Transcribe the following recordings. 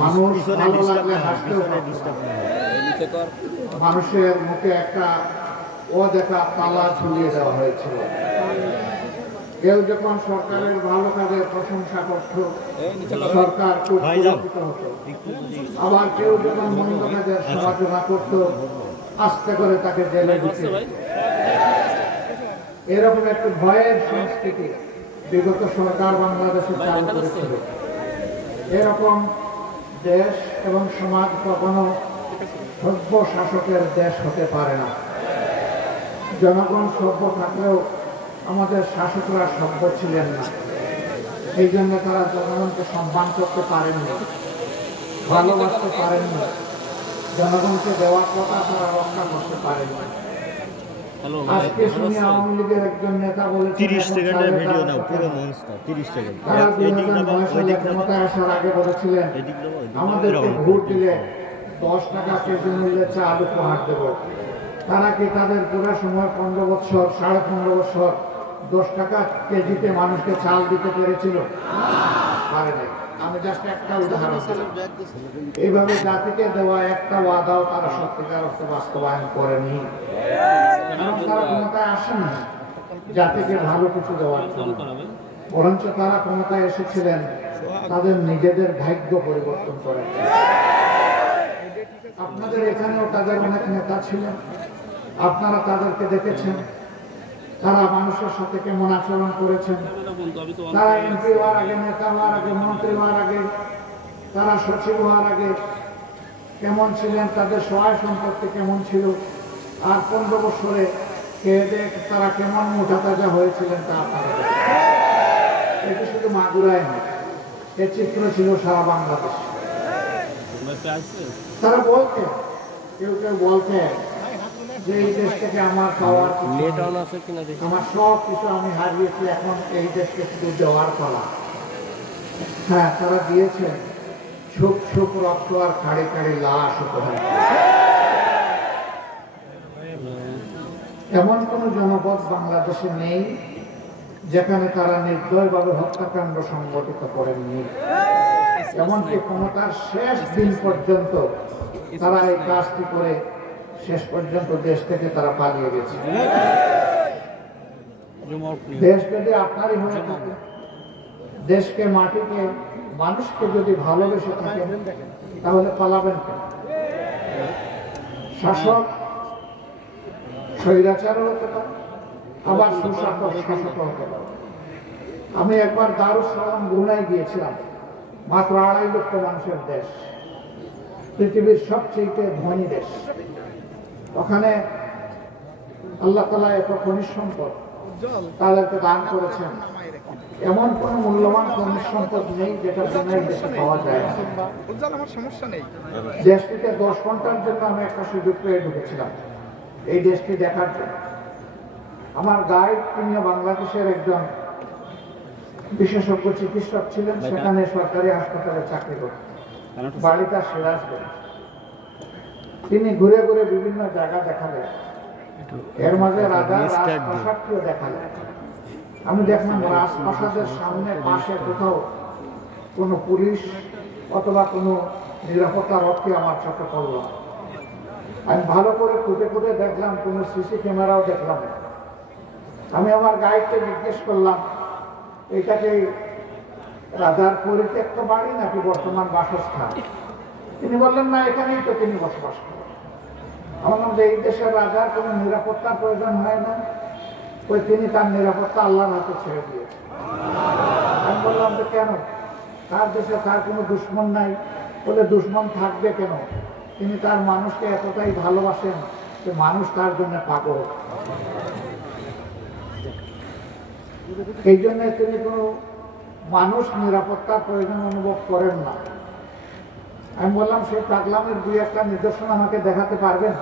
মানুষ ভালো লাগলে হাসতেও মানুষের মুখে একটা অদেখা তালা ঝুলিয়ে দেওয়া হয়েছিল। কেউ যখন সরকারের ভালো কাজের প্রশংসা করত, সরকার খুব পুরস্কৃত হতো। আবার কেউ যখন মন্দ কাজের সমালোচনা করত, আস্তে করে তাকে জেলে দিত। এরকম একটি ভয়ের সংস্কৃতি বিগত সরকার বাংলাদেশে চালু করেছিল। এরকম দেশ এবং সমাজ কখনো সভ্য শাসকের দেশ হতে পারে না। জনগণ সভ্য থাকলেও আমাদের শাসকরা সভ্য ছিলেন না। এই জন্য তারা জনগণকে সম্মান করতে পারেননি, ভালোবাসতে পারেননি, জনগণকে দেওয়ার কথা তারা রক্ষা করতে পারেননি। আজকে শুনি আওয়ামী লীগের একজন নেতা বলেছেন 30 সেকেন্ডের ভিডিও নাও, পুরো মঞ্চটা 30 সেকেন্ড। তারা 2009 সালে ক্ষমতায় আসার আগে বলেছিলেন আমাদেরকে ভোট দিলে 10 টাকা কেজি মূল্যে চাল উপহার দেব। তারা কি তাদের পুরো সময় 15 বছর 15.5 বছর 10 টাকা কেজিতে মানুষকে চাল দিতে পেরেছিল? পারেনি। আমি জাস্ট একটা উদাহরণ দিলাম। এইভাবে জাতিকে দেওয়া একটা ওয়াদাও তারা সত্যিকার অর্থে বাস্তবায়ন করেনি। তারা ক্ষমতায় আসেন জাতিকে ভালো কিছু দেওয়ার জন্য, বরঞ্চ তারা ক্ষমতায় এসেছিলেন তাদের নিজেদের ভাগ্য পরিবর্তন করেন। আপনাদের এখানেও তাদের অনেক নেতা ছিলেন, আপনারা তাদেরকে দেখেছেন তারা মানুষের সাথে কেমন আচরণ করেছেন। তারা এমপি হওয়ার আগে, নেতা হওয়ার আগে, মন্ত্রী হওয়ার আগে, তারা সচিব হওয়ার আগে কেমন ছিলেন, তাদের সহায় সম্পত্তি কেমন ছিল, আর 15 বছরে তারা কেমন মোটা তাজা হয়েছিলেন তা আপনারা এটি শুধু মাগুরায় নয়, এর চিত্র ছিল সারা বাংলাদেশ। তারা বলতেন, কেউ কেউ বলতেন যে এই দেশ থেকে আমার পাওয়ার আমার সব কিছু আমি হারিয়েছি, এখন এই দেশকে শুধু দেওয়ার পালা। হ্যাঁ, তারা দিয়েছেন ছোপ ছোপ রক্ত আর খাড়ি খাড়ি লাশ উপহার। এমন কোন জনপদ বাংলাদেশে নেই যেখানে তারা নির্দয়ভাবে হত্যাকাণ্ড সংগঠিত করেননি। এমনকি ক্ষমতার শেষ দিন পর্যন্ত তারা এই কাজটি করে শেষ পর্যন্ত দেশ থেকে তারা পালিয়ে গেছে। দেশ যদি আপনারই হয়ে থাকে, দেশকে, মাটিকে, মানুষকে যদি ভালোবেসে থাকেন, তাহলে পালাবেন কেন? শাসক স্বৈরাচারও হতে পারে, আবার সুশাসক শাসকও হতে পারে। আমি একবার দারুস সালাম ব্রুনাই গিয়েছিলাম, মাত্র 2.5 লক্ষ মানুষের দেশ, পৃথিবীর সবচেয়ে ধনী দেশ। ওখানে আল্লাহ তাআলা এত খনিজ সম্পদ তাদেরকে দান করেছেন। এমন কোন মূল্যবান খনিজ সম্পদ নেই যেটা ব্রুনাই দেশে পাওয়া যায় না। দেশটিতে 10 ঘন্টার জন্য আমি একটা সুযোগ পেয়ে ঢুকেছিলাম এই দেশটি দেখার জন্য। আমার গাইড, তিনিও বাংলাদেশের একজন বিশেষজ্ঞ চিকিৎসক ছিলেন, সেখানে সরকারি হাসপাতালে চাকরি করতেন, বাড়িটা সিরাজগঞ্জ। তিনি ঘুরে ঘুরে বিভিন্ন জায়গা দেখালেন, এর মাঝে রাজার রাজপ্রাসাদটিও দেখালেন। আমি দেখলাম রাজপ্রাসাদের সামনে পাশে কোথাও কোনো পুলিশ অথবা কোনো নিরাপত্তা রক্ষী আমার চোখে পড়ল। আমি ভালো করে খুঁজে খুঁজে দেখলাম, কোনো সিসি ক্যামেরাও দেখলাম। আমি আমার গাইডকে জিজ্ঞেস করলাম, এটাকে রাজার পরিত্যক্ত বাড়ি নাকি বর্তমান বাসস্থান? তিনি বললেন না, এখানেই তো তিনি বসবাস করেন। আমার মধ্যে এই দেশের রাজার কোনো নিরাপত্তার প্রয়োজন হয় না, ওই তিনি তার নিরাপত্তা আল্লাহর হাতে ছেড়ে দিয়েছেন। আমি বললাম যে কেন? তার দেশে তার কোনো দুশ্মন নাই। বলে দুশ্মন থাকবে কেন? তিনি তার মানুষকে এতটাই ভালোবাসেন যে মানুষ তার জন্য পাগল। এই জন্য তিনি কোনো মানুষ নিরাপত্তার প্রয়োজন অনুভব করেন না। আমি বললাম, সেই পাগলামের 2-1টা নিদর্শন আমাকে দেখাতে পারবেন?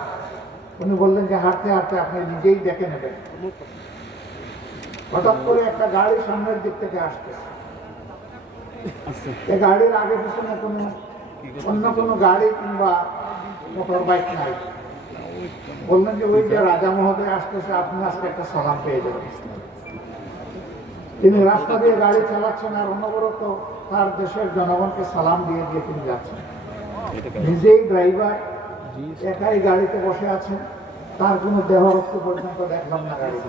উনি বললেন যে হাঁটতে হাঁটতে আপনি নিজেই দেখে নেবেন। হঠাৎ করে একটা গাড়ি সামনের দিক থেকে আসছে, এই গাড়ির আগে পিছনে অন্য কোনো গাড়ি কিংবা মোটর বাইক নাই। বললেন যে ওই যে রাজা মহোদয় আসতেছে, আপনি আজকে একটা সালাম পেয়ে যাবেন। তিনি রাস্তা দিয়ে গাড়ি চালাচ্ছেন আর অনবরত তার দেশের জনগণকে সালাম দিয়ে দিয়ে তিনি যাচ্ছেন। নিজেই ড্রাইভার, একাই গাড়িতে বসে আছেন, তার কোনো দেহরক্ষী পর্যন্ত দেখলাম না গাড়িতে।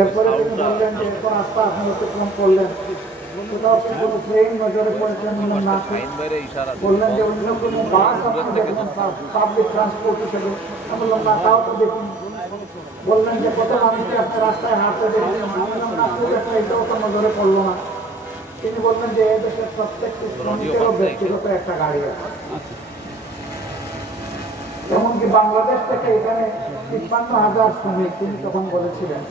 এরপরে তিনি বললেন যে এরপর রাস্তা আপনি অতিক্রম করলেন, কোথাও কি কোনো ট্রেন নজরে পড়েছেন না? বললেন যে অন্য কোনো বাস আপনি দেখলেন পাবলিক ট্রান্সপোর্ট হিসেবে? আমি বললাম না, তাও তো দেখুন। বললেন যে কত মানুষকে আপনি রাস্তায় হাঁটতে দেখলেন? এটাও তো নজরে পড়লো না। তিনি বললেন যে এই দেশের প্রত্যেকটি শ্রমিকেরও ব্যক্তিগত একটা গাড়ি আছে। এমনকি বাংলাদেশ থেকে এখানে ৫৩,০০০ শ্রমিক, তিনি তখন বলেছিলেন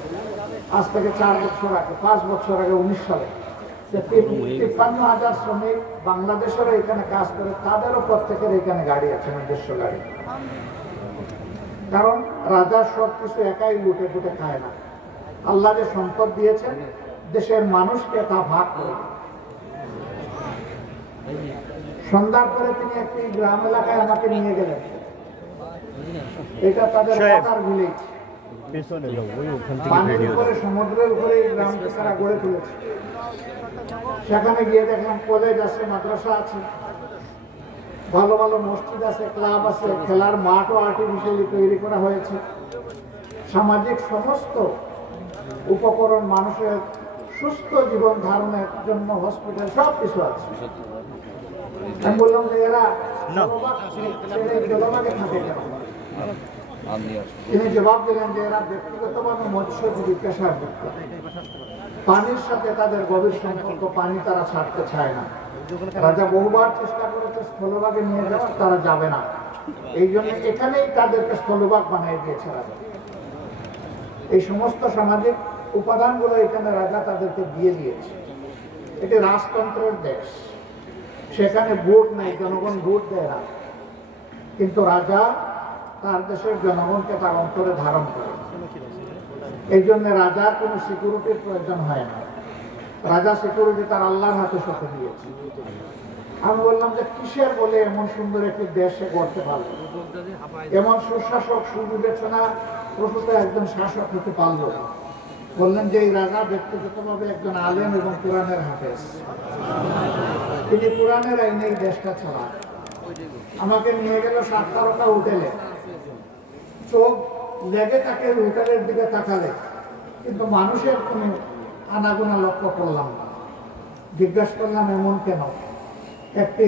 আজ থেকে ৪ বছর আগে, ৫ বছর আগে ১৯ সালে, যে ৫৩,০০০ শ্রমিক বাংলাদেশেরও এখানে কাজ করে, তাদেরও প্রত্যেকের এখানে গাড়ি আছে, নিজস্ব গাড়ি। কারণ রাজা সব কিছু একাই লুটে ফুটে খায় না, আল্লাহ যে সম্পদ দিয়েছেন দেশের মানুষকে তা ভাগ করে। সন্ধ্যার পরে তিনি একটি গ্রাম এলাকায় আমাকে নিয়ে গেলেন, এটা তাদের ওয়াটার ভিলেজ, পানির উপরে, সমুদ্রের উপরে এই গ্রামটি তারা গড়ে তুলেছে। সেখানে গিয়ে দেখলাম কলেজ আছে, মাদ্রাসা আছে, ভালো ভালো মসজিদ আছে, ক্লাব আছে, খেলার মাঠও আর্টিফিশিয়ালি তৈরি করা হয়েছে। সামাজিক সমস্ত উপকরণ, মানুষের সুস্থ জীবন ধারণের জন্য হসপিটাল, সব কিছু আছে। আমি বললাম যে এরা জলভাগে থাকে কেন? তিনি জবাব দিলেন যে এরা ব্যক্তিগতভাবে মৎস্যজীবী, পেশাযুক্ত, পানির সাথে তাদের গভীর সম্পর্ক, পানি তারা ছাড়তে চায় না। রাজা বহুবার চেষ্টা করেছে স্থলভাগে নিয়ে যাওয়ার, তারা যাবে না। এই জন্য এখানেই তাদেরকে স্থলভাগ বানিয়ে দিয়েছে রাজা। এই সমস্ত সামাজিক উপাদানগুলো এখানে রাজা তাদেরকে দিয়ে দিয়েছে। এটি রাজতন্ত্রের দেশ, সেখানে ভোট নাই, জনগণ ভোট দেয় না, কিন্তু রাজা তার দেশের জনগণকে তার অন্তরে ধারণ করে। এই জন্য রাজার কোনো সিকিউরিটির প্রয়োজন হয় না, রাজা সিকিউরিটি তার আল্লাহর হাতে সঁপে দিয়েছে। আমি বললাম যে কিসের বলে এমন সুন্দর একটি দেশে গড়তে পারল, এমন সুশাসক, সুবিবেচনা প্রসূত একজন শাসক হতে পারল? বললেন যে এই রাজা ব্যক্তিগতভাবে একজন আলেম এবং কোরআনের হাফেজ, তিনি কোরআনের আইনে এই দেশটা চালান। আমাকে নিয়ে গেল 7 তারকা হোটেলে, চোখ লেগে তাকে হোটেলের দিকে তাকালে, কিন্তু মানুষের কোনো আনাগোনা লক্ষ্য করলাম না। জিজ্ঞাসা করলাম এমন কেন? একটি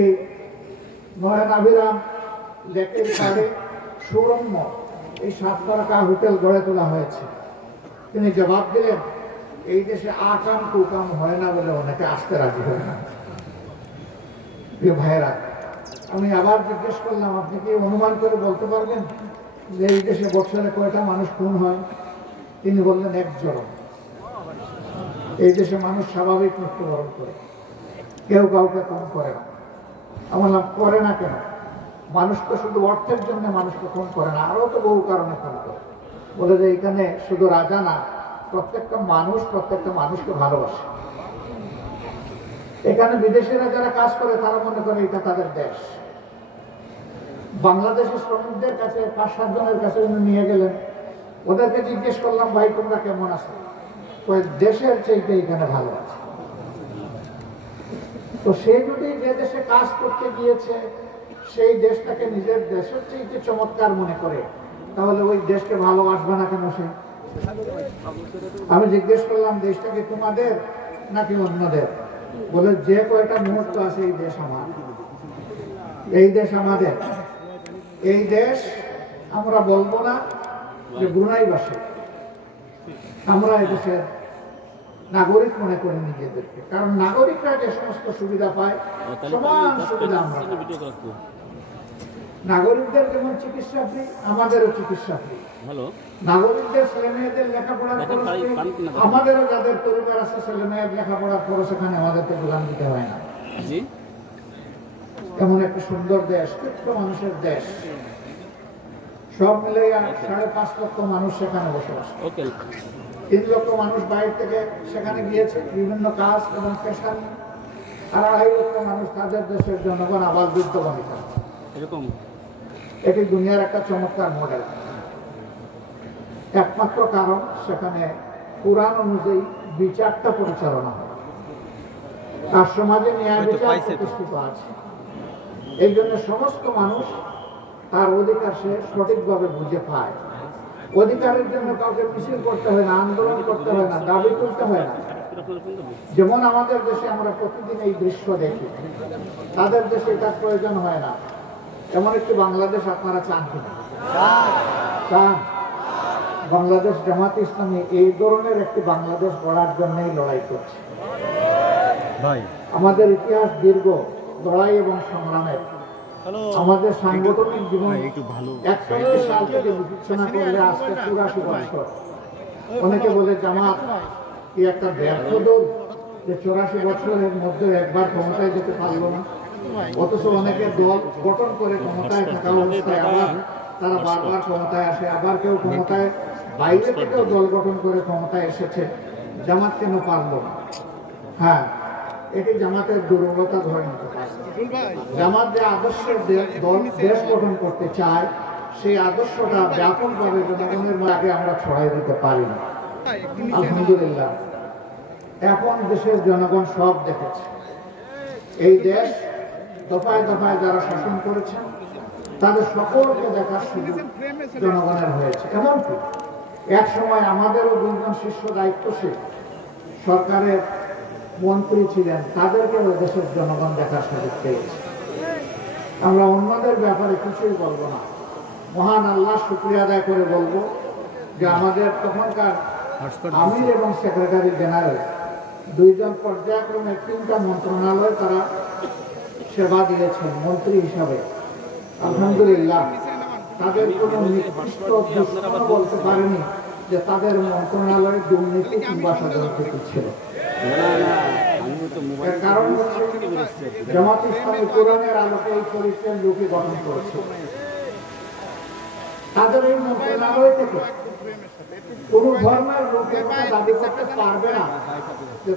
নয়নাভিরাম লেকের পাড়ে সুরম্য এই 7 তারকা হোটেল গড়ে তোলা হয়েছে। তিনি জবাব দিলেন এই দেশে আকাম কুকাম হয় না বলে অনেকে আসতে রাজি হয় না। প্রিয় ভাইয়েরা, আমি আবার জিজ্ঞেস করলাম আপনি কি অনুমান করে বলতে পারবেন যে এই দেশে বছরে কয়টা মানুষ খুন হয়? তিনি বললেন 1 জন। এই দেশে মানুষ স্বাভাবিক মৃত্যুবরণ করে, কেউ কাউকে খুন করে না। আমার নাম করে না কেন? মানুষ তো শুধু অর্থের জন্য মানুষকে খুন করে না, আরো তো বহু কারণে খুন করে। বলে যে এখানে শুধু রাজা না, প্রত্যেকটা মানুষ প্রত্যেকটা মানুষকে ভালোবাসে। এখানে বিদেশিরা যারা কাজ করে তারা মনে করে এটা তাদের দেশ। বাংলাদেশের শ্রমিকদের কাছে 5-7 জনের কাছে উনি নিয়ে গেলেন, ওদেরকে জিজ্ঞেস করলাম ভাই তোমরা কেমন আছো? ওই দেশের চাইতে এখানে ভালো আছে। তো সে যদি যে দেশে কাজ করতে গিয়েছে সেই দেশটাকে নিজের দেশের চাইতে চমৎকার মনে করে, তাহলে ওই দেশকে ভালোবাসবে না কেন সে? আমি জিজ্ঞেস করলাম দেশটা কি তোমাদের নাকি অন্যদের? বলে যে কয়টা মুহূর্ত আছে এই দেশ আমার, এই দেশ আমাদের। এই দেশ আমরা বলবো না যে গুনাইবাসী, আমরা এই দেশের নাগরিক মনে করি নিজেদেরকে, কারণ নাগরিকরা যে সমস্ত সুবিধা পায় সমান সুবিধা আমরা পাই। নাগরিকদের যেমন চিকিৎসা ফ্রি, আমাদেরও চিকিৎসা ফ্রি। নাগরিকদের ছেলে মেয়েদের লেখাপড়ার খরচ ফ্রি, আমাদেরও যাদের পরিবার আছে ছেলে মেয়ের লেখাপড়ার খরচ এখানে আমাদেরকে যোগান দিতে হয় না। এমন একটা সুন্দর দেশ, ছোট্ট মানুষের দেশ, সব মিলে 5.5 লক্ষ মানুষ সেখানে বসবাস। 3 লক্ষ মানুষ বাইরে থেকে সেখানে গিয়েছে বিভিন্ন কাজ এবং পেশা নিয়ে, আর 2.5 লক্ষ মানুষ তাদের দেশের জনগণ আবাল বৃদ্ধ বনিতা। এটি দুনিয়ার একটা চমৎকার মডেল। একমাত্র কারণ সেখানে কোরআন অনুযায়ী বিচারটা পরিচালনা হয়, আর সমাজে ন্যায় বিচার প্রতিষ্ঠিত আছে। এই জন্য সমস্ত মানুষ তার অধিকার সে সঠিকভাবে বুঝে পায়। অধিকারের জন্য কাউকে মিছিল করতে হয় না, আন্দোলন করতে হয় না, দাবি করতে হয় না। যেমন আমাদের দেশে আমরা প্রতিদিন এই দৃশ্য দেখি, তাদের দেশে এটার প্রয়োজন হয় না। এমন একটি বাংলাদেশ আপনারা চান কিনা? চান। বাংলাদেশ জামাত ইসলামী এই ধরনের একটি বাংলাদেশ গড়ার জন্যই লড়াই করছে। আমাদের ইতিহাস দীর্ঘ লড়াই এবং সংগ্রামের। আমাদের সাংগঠনিক জীবন 61 সাল থেকে বিবেচনা করলে আজকে 84 বছর। অনেকে বলে জামাত কি একটা ব্যর্থ দল যে 84 বছরের মধ্যে একবার ক্ষমতায় যেতে পারলো না, অথচ অনেকে দল গঠন করে ক্ষমতায় থাকা অবস্থায় আবার তারা বারবার ক্ষমতায় আসে, আবার কেউ ক্ষমতায় বাইরে থেকেও দল গঠন করে ক্ষমতায় এসেছে। জামাত কেন পারলো না? হ্যাঁ, এটি জামাতের দুর্বলতা ধরে নিতে পারে। জামাত যে আদর্শের দল দেশ গঠন করতে চায়, সেই আদর্শটা ব্যাপকভাবে জনগণের আগে আমরা ছড়াই দিতে পারি না। আলহামদুলিল্লাহ, এখন দেশের জনগণ সব দেখেছে। এই দেশ দফায় দফায় যারা শাসন করেছেন তাদের সকলকে দেখার সুযোগ জনগণের হয়েছে। এমনকি এক সময় আমাদেরও দুজন শীর্ষ দায়িত্বশীল সরকারের মন্ত্রী ছিলেন, তাদেরকে দেশের জনগণ দেখার সুযোগ পেয়েছে। আমরা অন্যদের ব্যাপারে কিছুই বলবো না, মহান আল্লাহ শুকরিয়া আদায় করে বলবো যে আমাদের তখনকার আমির এবং সেক্রেটারি জেনারেল দুইজন পর্যায়ক্রমে 3টা মন্ত্রণালয় তারা সেবা দিয়েছেন মন্ত্রী হিসাবে। আলহামদুলিল্লাহ, তাদের কোনো নির্দিষ্ট দুঃসময় বলতে পারেনি যে তাদের মন্ত্রণালয়ে দুর্নীতি কিংবা ষড়যন্ত্র ছিল। এর কারণ হচ্ছে জামাত ইসলামী কোরআনের আলোকে এই পরিচয় লোকে গঠন করেছে। তাদের এই মন্ত্রণালয় থেকে কোন ধর্মের লোকের দাবি করতে পারবে না যে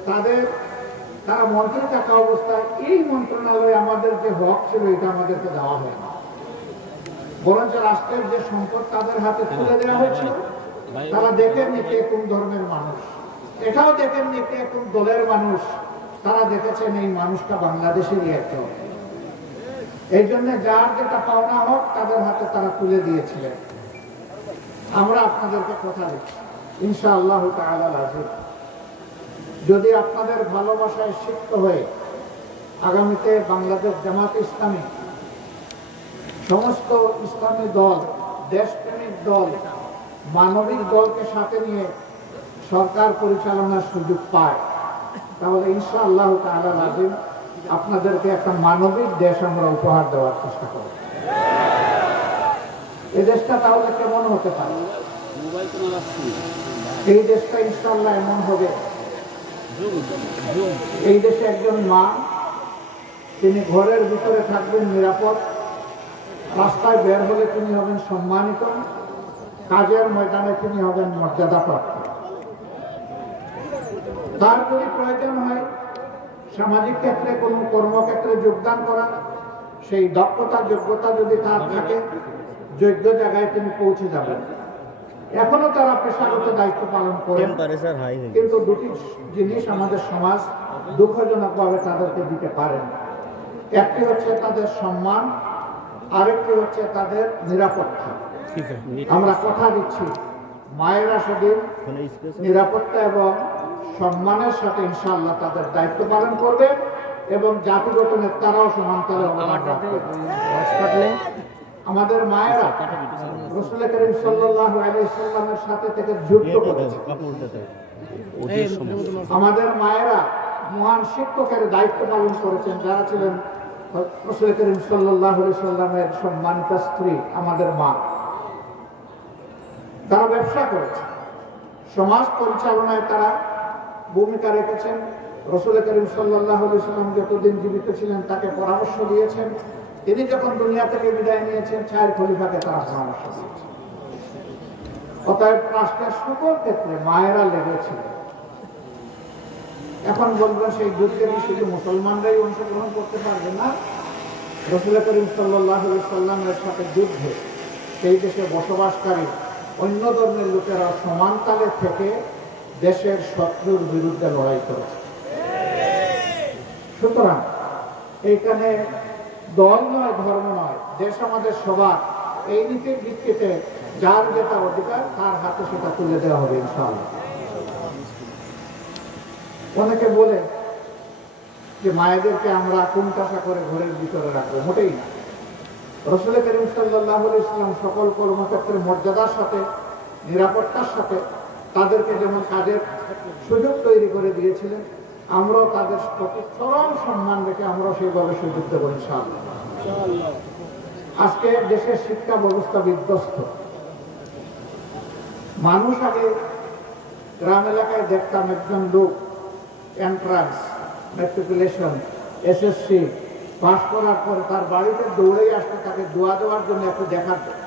তারা মন্ত্রী থাকা অবস্থায় এই মন্ত্রণালয়ে আমাদের যে হক ছিল এটা আমাদেরকে দেওয়া হয় না, বরঞ্চ রাষ্ট্রের যে সম্পদ তাদের হাতে তুলে দেওয়া হয়েছিল। তারা দেখেননি কে কোন ধর্মের মানুষ, এটাও দেখেননি কে কোন দলের মানুষ, তারা দেখেছেন এই মানুষটা বাংলাদেশেরই একজন। এই জন্য যার যেটা পাওনা হোক তাদের হাতে তারা তুলে দিয়েছিলেন। আমরা আপনাদেরকে কথা দিচ্ছি, ইনশাআল্লাহ তাআলা আজিজ, যদি আপনাদের ভালোবাসায় সিক্ত হয়ে আগামীতে বাংলাদেশ জামাত ইসলামী সমস্ত ইসলামী দল, দেশপ্রেমিক দল, মানবিক দলকে সাথে নিয়ে সরকার পরিচালনার সুযোগ পায়, তাহলে ইনশাআল্লাহ তাআলা আজিজ আপনাদেরকে একটা মানবিক দেশ আমরা উপহার দেওয়ার চেষ্টা করব। এই দেশটা তাহলে কেমন হতে পারে? এই দেশটা ইনশাআল্লাহ এমন হবে, এই দেশে একজন মা, তিনি ঘরের ভিতরে থাকবেন নিরাপদ, রাস্তায় বের হলে তিনি হবেন সম্মানিত, কাজের ময়দানে তিনি হবেন মর্যাদাপ্রাপ্ত। তার যদি প্রয়োজন হয় সামাজিক ক্ষেত্রে কোন কর্মক্ষেত্রে যোগদান করা, সেই দক্ষতা যোগ্যতা যদি তার থাকে, যোগ্য জায়গায় তিনি পৌঁছে যাবেন। এখনো তারা পেশাগত দায়িত্ব পালন করেন, কিন্তু দুটি জিনিস আমাদের সমাজ দুঃখজনকভাবে তাদেরকে দিতে পারেন। একটি হচ্ছে তাদের সম্মান, আরেকটি হচ্ছে তাদের নিরাপত্তা। আমরা কথা দিচ্ছি মায়েরা সেদিন নিরাপত্তা এবং সম্মানের সাথে ইনশাআল্লাহ তাদের দায়িত্ব পালন করবে এবং জাতি গঠনের তারাও সমান্তরালে অবদান রাখবে। আমাদের মায়েরা রাসূল করিম সাল্লাল্লাহু আলাইহি সাল্লামের সাথে থেকে যুদ্ধ করেছে। আমাদের মায়েরা মহান শিক্ষকের দায়িত্ব পালন করেছেন, যারা ছিলেন রাসূল করিম সাল্লাল্লাহু আলাইহি সাল্লামের সম্মানিত স্ত্রী আমাদের মা। তারা ব্যবসা করেছে, সমাজ পরিচালনায় তারা ভূমিকা রেখেছেন। রাসূল করিম সাল্লাল্লাহু আলাইহি সাল্লাম যতদিন জীবিত ছিলেন তাকে পরামর্শ দিয়েছেন। তিনি যখন দুনিয়া থেকে বিদায় নিয়েছেন 4 খলিফাকে তারা পরামর্শ দিয়েছেন। অতএব রাষ্ট্রের সকল ক্ষেত্রে মায়েরা লেগেছিল। এখন বলবেন সেই যুদ্ধে কি শুধু মুসলমানরাই অংশগ্রহণ করতে পারবে না? রাসূল করিম সাল্লাল্লাহু আলাইহি সাল্লামের সাথে যুদ্ধে সেই দেশে বসবাসকারী অন্য ধর্মের লোকেরা সমান তালে থেকে দেশের শত্রুর বিরুদ্ধে লড়াই করেছে। সুতরাং এইখানে দল নয়, ধর্ম নয়, দেশ আমাদের সবার। এই নীতির ভিত্তিতে যার যেটা অধিকার তার হাতে সেটা তুলে দেওয়া হবে ইনশাআল্লাহ। অনেকে বলে যে মায়েদেরকে আমরা কোণঠাসা করে ঘরের ভিতরে রাখবো, মোটেই না। রাসূল করিম সাল্লাল্লাহু আলাইহি ওয়াসাল্লাম সকল কর্মক্ষেত্রে মর্যাদার সাথে, নিরাপত্তার সাথে তাদেরকে যেমন কাজের সুযোগ তৈরি করে দিয়েছিলেন, আমরাও তাদের প্রতি চরম সম্মান রেখে আমরাও সেইভাবে সুযোগ দেবো ইনশাআল্লাহ। আজকে দেশের শিক্ষা ব্যবস্থা বিধ্বস্ত। মানুষ আগে গ্রাম এলাকায় দেখতাম একজন লোক এন্ট্রান্স, ম্যাট্রিকুলেশন, এসএসসি পাস করার পরে তার বাড়িতে দৌড়েই আসতো তাকে দোয়া দেওয়ার জন্য, একটু দেখার জন্য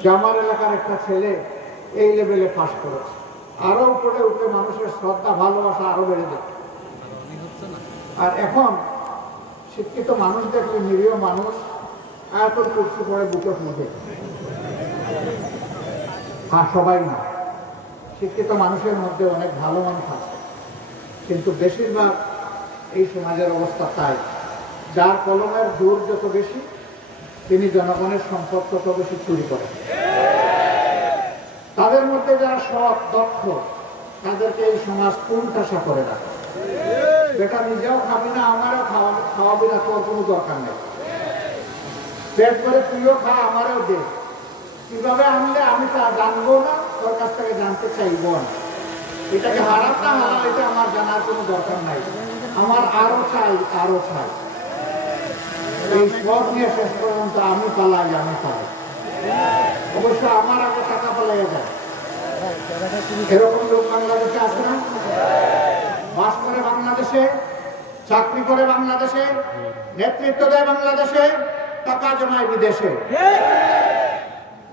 যে আমার এলাকার একটা ছেলে এই লেভেলে পাস করেছে। আরো উপরে উঠে মানুষের শ্রদ্ধা ভালোবাসা আরো বেড়ে যেত। আর এখন শিক্ষিত মানুষ দেখলে নিরীহ মানুষ আয়াতুল কুরসি পড়ে বুকে ফুটে। হ্যাঁ, সবাই না, শিক্ষিত মানুষের মধ্যে অনেক ভালো মানুষ আছে, কিন্তু বেশিরভাগ এই সমাজের অবস্থা তাই। যার কলমের জোর যত বেশি, তিনি জনগণের সম্পদ তত বেশি চুরি করেন। তাদের মধ্যে যারা সৎ, দক্ষ, তাদেরকে এই সমাজ কোণঠাসা করে রাখে। বেটা নিজেও খাবি না, আমারও খাওয়াবি না, তোর কোনো দরকার নেই। পেট করে তুইও খা, আমারও দে। কিভাবে আনলে আমি তা জানবো না, তোর কাছ থেকে জানতে চাইব না। এটাকে হারাম না হারাম এটা আমার জানার কোনো দরকার নাই। আমার আরো চাই, আরো চাই। এই সব নিয়ে শেষ পর্যন্ত আমি পালাই। অবশ্য আমার আগে টাকা পালাই যায়। এরকম লোক বাংলাদেশে আছে না? বাস করে বাংলাদেশে, চাকরি করে বাংলাদেশে, নেতৃত্ব দেয় বাংলাদেশে, টাকা জমায় বিদেশে।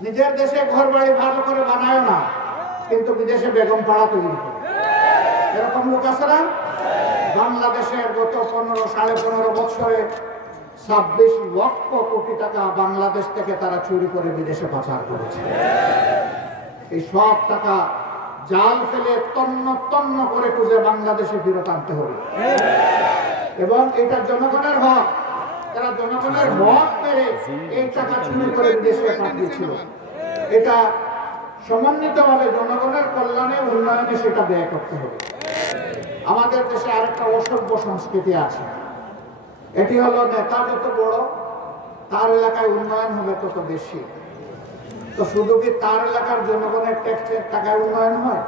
নিজের দেশে ঘর বাড়ি ভালো করে বানায় না, কিন্তু বিদেশে বেগম পাড়া তৈরি করে। এরকম লোক আছে না? বাংলাদেশের গত 15-15.5 বছরে 26 লক্ষ কোটি টাকা বাংলাদেশ থেকে তারা চুরি করে বিদেশে পাচার করেছে। এই সব টাকা জাল ফেলে তন্ন তন্ন করে খুঁজে বাংলাদেশে ফেরত আনতে হবে। এবং এটা জনগণের হক। তারা জনগণের হক মেরে এই টাকা চুরি করে বিদেশে পাঠিয়েছিল। এটা সমন্বিতভাবে জনগণের কল্যাণে, উন্নয়নে সেটা ব্যয় করতে হবে। আমাদের দেশে আরেকটা অসভ্য সংস্কৃতি আছে, এটি হলো নেতা যত বড় তার এলাকায় উন্নয়ন হবে তত বেশি। তো শুধু কি তার এলাকার জনগণের ট্যাক্সের টাকায় উন্নয়ন হয়?